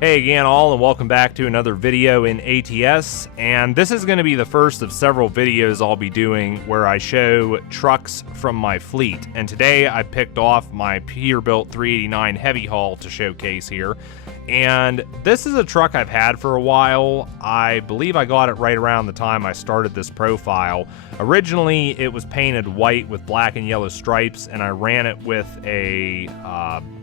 Hey again all, and welcome back to another video in ATS, and this is going to be the first of several videos I'll be doing where I show trucks from my fleet. And today I picked off my Peterbilt 389 heavy haul to showcase here. And this is a truck I've had for a while. I believe I got it right around the time I started this profile. Originally it was painted white with black and yellow stripes, and I ran it with a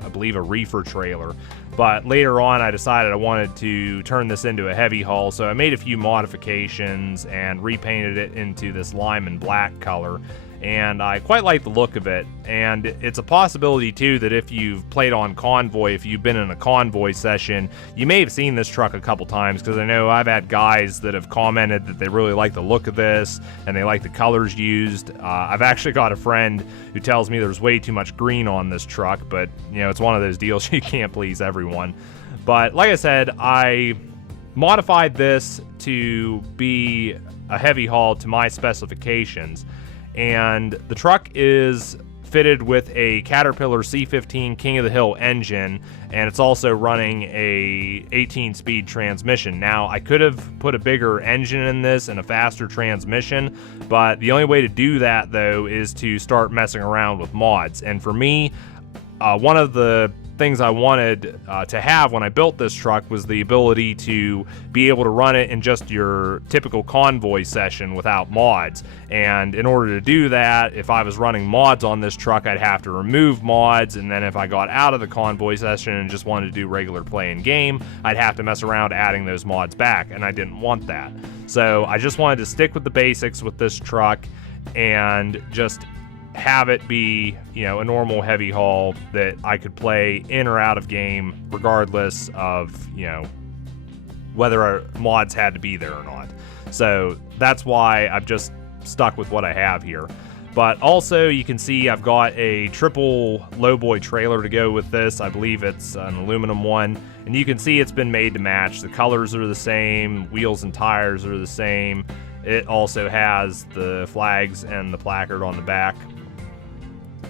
I believe a reefer trailer. But later on I decided I wanted to turn this into a heavy haul, so I made a few modifications and repainted it into this lime and black color. And I quite like the look of it, and it's a possibility too that if you've played on Convoy, if you've been in a Convoy session, you may have seen this truck a couple times, because I know I've had guys that have commented that they really like the look of this and they like the colors used. I've actually got a friend who tells me there's way too much green on this truck, but you know, it's one of those deals you can't please everyone. But like I said, I modified this to be a heavy haul to my specifications. And the truck is fitted with a Caterpillar C15 King of the Hill engine, and it's also running a 18-speed transmission. Now, I could have put a bigger engine in this and a faster transmission, but the only way to do that, though, is to start messing around with mods. And for me, one of the things I wanted to have when I built this truck was the ability to be able to run it in just your typical Convoy session without mods. And in order to do that, if I was running mods on this truck, I'd have to remove mods, and then if I got out of the Convoy session and just wanted to do regular play in game, I'd have to mess around adding those mods back, and I didn't want that. So I just wanted to stick with the basics with this truck and just have it be, you know, a normal heavy haul that I could play in or out of game regardless of, you know, whether our mods had to be there or not. So that's why I've just stuck with what I have here. But also you can see I've got a triple Lowboy trailer to go with this. I believe it's an aluminum one, and you can see it's been made to match. The colors are the same, wheels and tires are the same. It also has the flags and the placard on the back.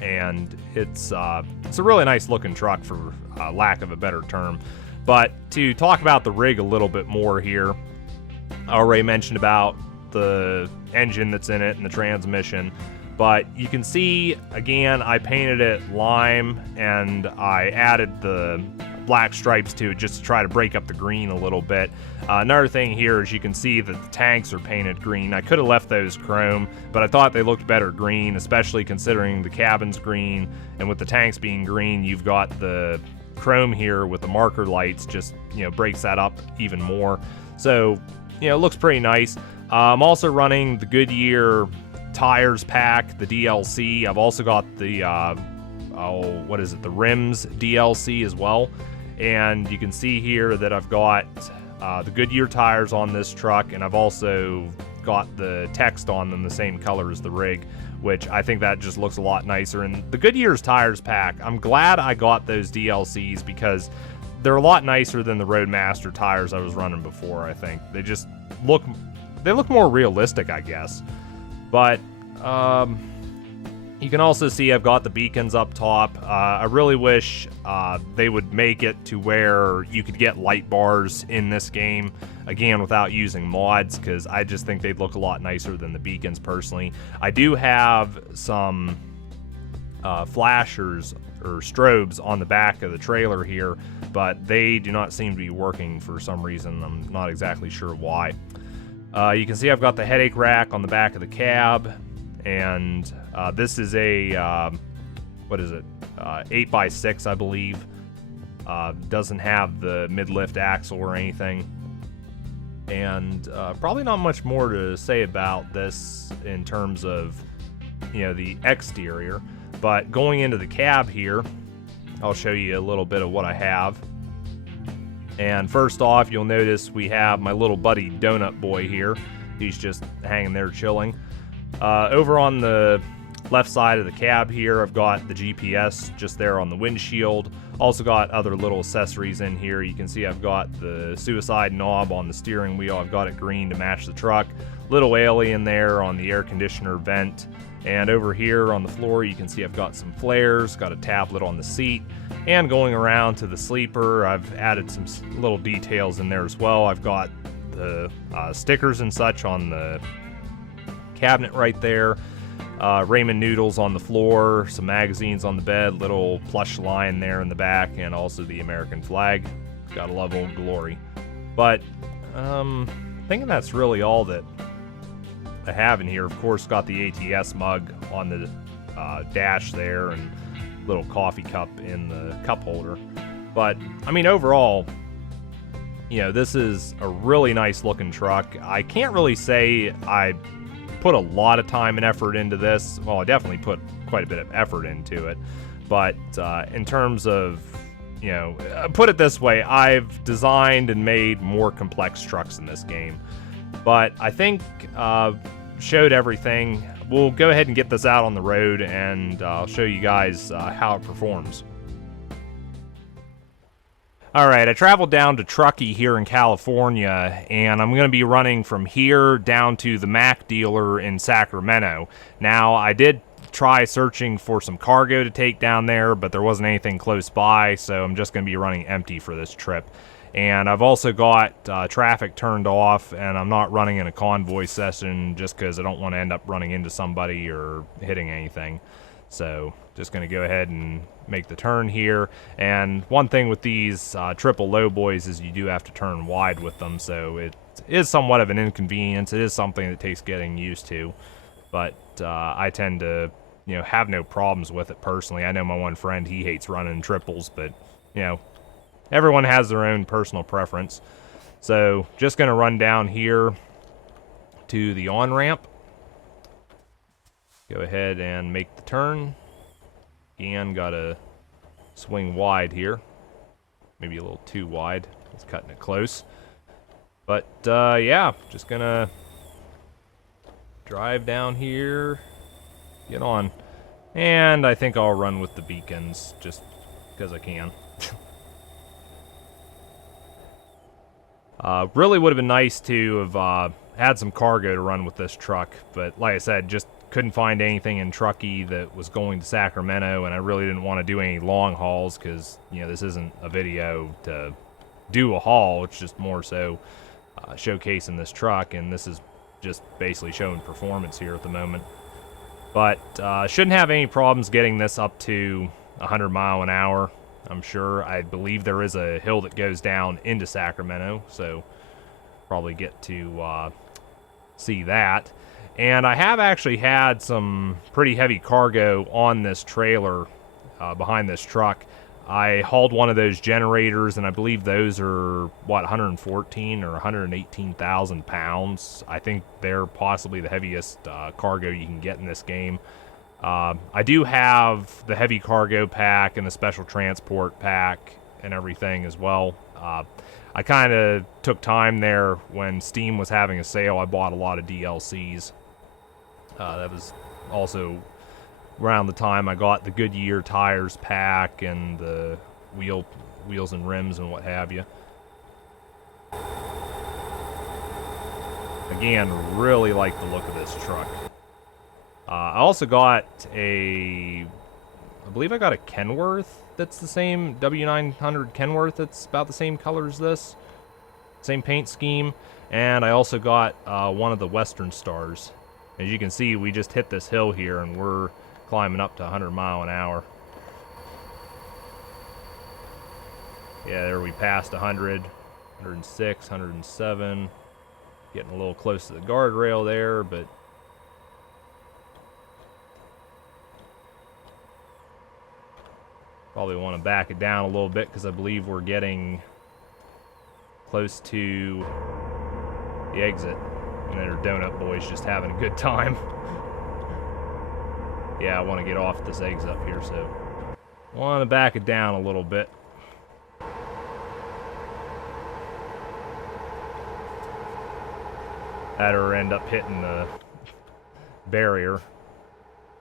And it's a really nice looking truck, for lack of a better term. But to talk about the rig a little bit more here, I already mentioned about the engine that's in it and the transmission, but you can see again I painted it lime and I added the black stripes to it just to try to break up the green a little bit. Another thing here is you can see that the tanks are painted green. I could have left those chrome, but I thought they looked better green, especially considering the cabin's green, and with the tanks being green, you've got the chrome here with the marker lights, just, you know, breaks that up even more. So, you know, it looks pretty nice. I'm also running the Goodyear tires pack, the DLC. I've also got the the rims DLC as well. And you can see here that I've got the Goodyear tires on this truck, and I've also got the text on them the same color as the rig, which I think that just looks a lot nicer. And the Goodyear's tires pack, I'm glad I got those DLCs because they're a lot nicer than the Roadmaster tires I was running before. I think they just look more realistic, I guess. But you can also see I've got the beacons up top. I really wish they would make it to where you could get light bars in this game, again, without using mods, because I just think they'd look a lot nicer than the beacons personally. I do have some flashers or strobes on the back of the trailer here, but they do not seem to be working for some reason. I'm not exactly sure why. You can see I've got the headache rack on the back of the cab, and this is a 8x6, I believe. Doesn't have the mid-lift axle or anything. And probably not much more to say about this in terms of, you know, the exterior. But going into the cab here, I'll show you a little bit of what I have. And first off, you'll notice we have my little buddy Donut Boy here. He's just hanging there chilling. Over on the left side of the cab here, I've got the GPS just there on the windshield. Also got other little accessories in here. You can see I've got the suicide knob on the steering wheel. I've got it green to match the truck. Little alien there on the air conditioner vent. And over here on the floor, you can see I've got some flares, got a tablet on the seat, and going around to the sleeper, I've added some little details in there as well. I've got the stickers and such on the cabinet right there, ramen noodles on the floor, some magazines on the bed, little plush lion there in the back, and also the American flag. Gotta love Old Glory. But thinking that's really all that I have in here. Of course, got the ATS mug on the dash there, and little coffee cup in the cup holder. But I mean, overall, you know, this is a really nice looking truck. I can't really say I put a lot of time and effort into this. Well, I definitely put quite a bit of effort into it, but in terms of, you know, put it this way, I've designed and made more complex trucks in this game. But I think showed everything. We'll go ahead and get this out on the road, and I'll show you guys how it performs. Alright, I traveled down to Truckee here in California, and I'm going to be running from here down to the Mack dealer in Sacramento. Now, I did try searching for some cargo to take down there, but there wasn't anything close by, so I'm just going to be running empty for this trip. And I've also got traffic turned off, and I'm not running in a convoy session just because I don't want to end up running into somebody or hitting anything. So just going to go ahead and make the turn here. And one thing with these triple Lowboys is you do have to turn wide with them, so it is somewhat of an inconvenience. It is something that takes getting used to, but I tend to, you know, have no problems with it personally. I know my one friend, he hates running triples, but, you know, everyone has their own personal preference. So just going to run down here to the on-ramp. Go ahead and make the turn. Again, got to swing wide here. Maybe a little too wide. It's cutting it close. But, yeah, just going to drive down here. Get on. And I think I'll run with the beacons just because I can. Really would have been nice to have had some cargo to run with this truck, but like I said, just couldn't find anything in Truckee that was going to Sacramento, and I really didn't want to do any long hauls because, you know, this isn't a video to do a haul. It's just more so showcasing this truck, and this is just basically showing performance here at the moment. But shouldn't have any problems getting this up to 100 mile an hour. I'm sure. I believe there is a hill that goes down into Sacramento, so probably get to see that. And I have actually had some pretty heavy cargo on this trailer behind this truck. I hauled one of those generators, and I believe those are, what, 114 or 118,000 pounds. I think they're possibly the heaviest cargo you can get in this game. I do have the heavy cargo pack and the special transport pack and everything as well. I kind of took time there when Steam was having a sale. I bought a lot of DLCs. That was also around the time I got the Goodyear tires pack and the wheels and rims and what have you. Again, really like the look of this truck. I also got I believe I got a Kenworth that's the same, W900 Kenworth that's about the same color as this. Same paint scheme. And I also got one of the Western Stars. As you can see, we just hit this hill here and we're climbing up to 100 mile an hour. Yeah, there we passed 100, 106, 107. Getting a little close to the guardrail there, but probably want to back it down a little bit because I believe we're getting close to the exit. And our donut boy's just having a good time. Yeah, I want to get off this exit up here, so I want to back it down a little bit. That or end up hitting the barrier.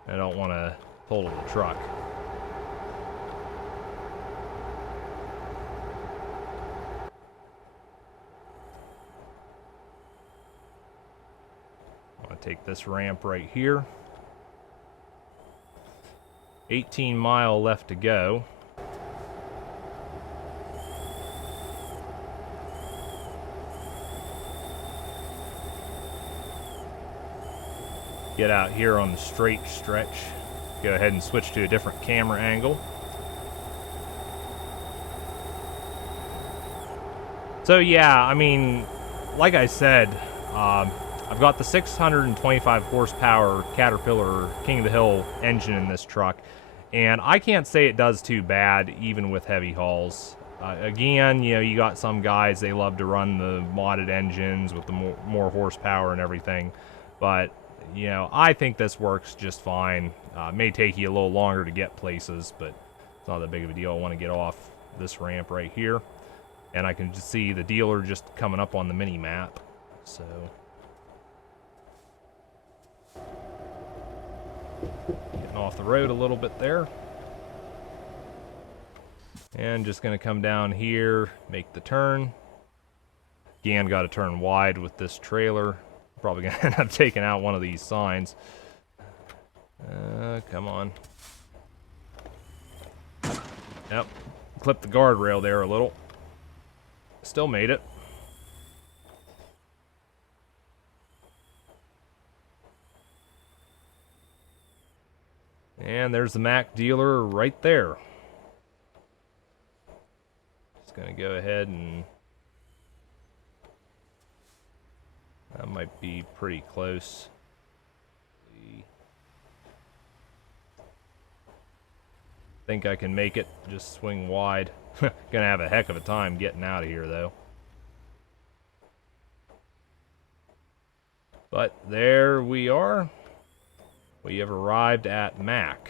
I don't want to total the truck. I want to take this ramp right here. 18-mile left to go. Get out here on the straight stretch. Go ahead and switch to a different camera angle. So yeah, I mean, like I said, I've got the 625 horsepower Caterpillar King of the Hill engine in this truck, and I can't say it does too bad even with heavy hauls. Again, you know, you got some guys, they love to run the modded engines with the more horsepower and everything, but you know, I think this works just fine. May take you a little longer to get places, but it's not that big of a deal. I want to get off this ramp right here, and I can just see the dealer just coming up on the mini map. So getting off the road a little bit there, and just going to come down here, make the turn. Again, got to turn wide with this trailer. Probably gonna end up taking out one of these signs. Come on. Yep. Clipped the guardrail there a little. Still made it. And there's the Mack dealer right there. Just gonna go ahead and... that might be pretty close. Think I can make it. Just swing wide. Gonna have a heck of a time getting out of here, though. But there we are. We have arrived at Mack.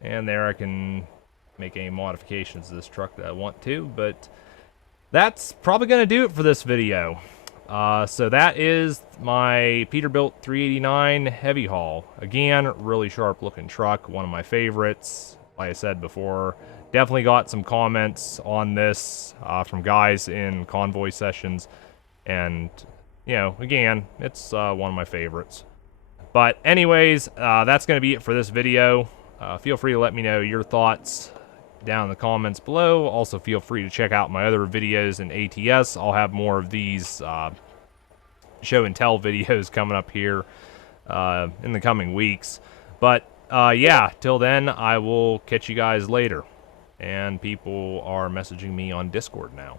And there I can make any modifications to this truck that I want to, but that's probably going to do it for this video. So that is my Peterbilt 389 heavy haul. Again, really sharp looking truck, one of my favorites. Like I said before, definitely got some comments on this from guys in Convoy sessions, and you know, again, it's one of my favorites. But anyways, that's going to be it for this video. Feel free to let me know your thoughts down in the comments below. Also, feel free to check out my other videos in ATS. I'll have more of these show and tell videos coming up here in the coming weeks. But yeah, till then, I will catch you guys later. And people are messaging me on Discord now.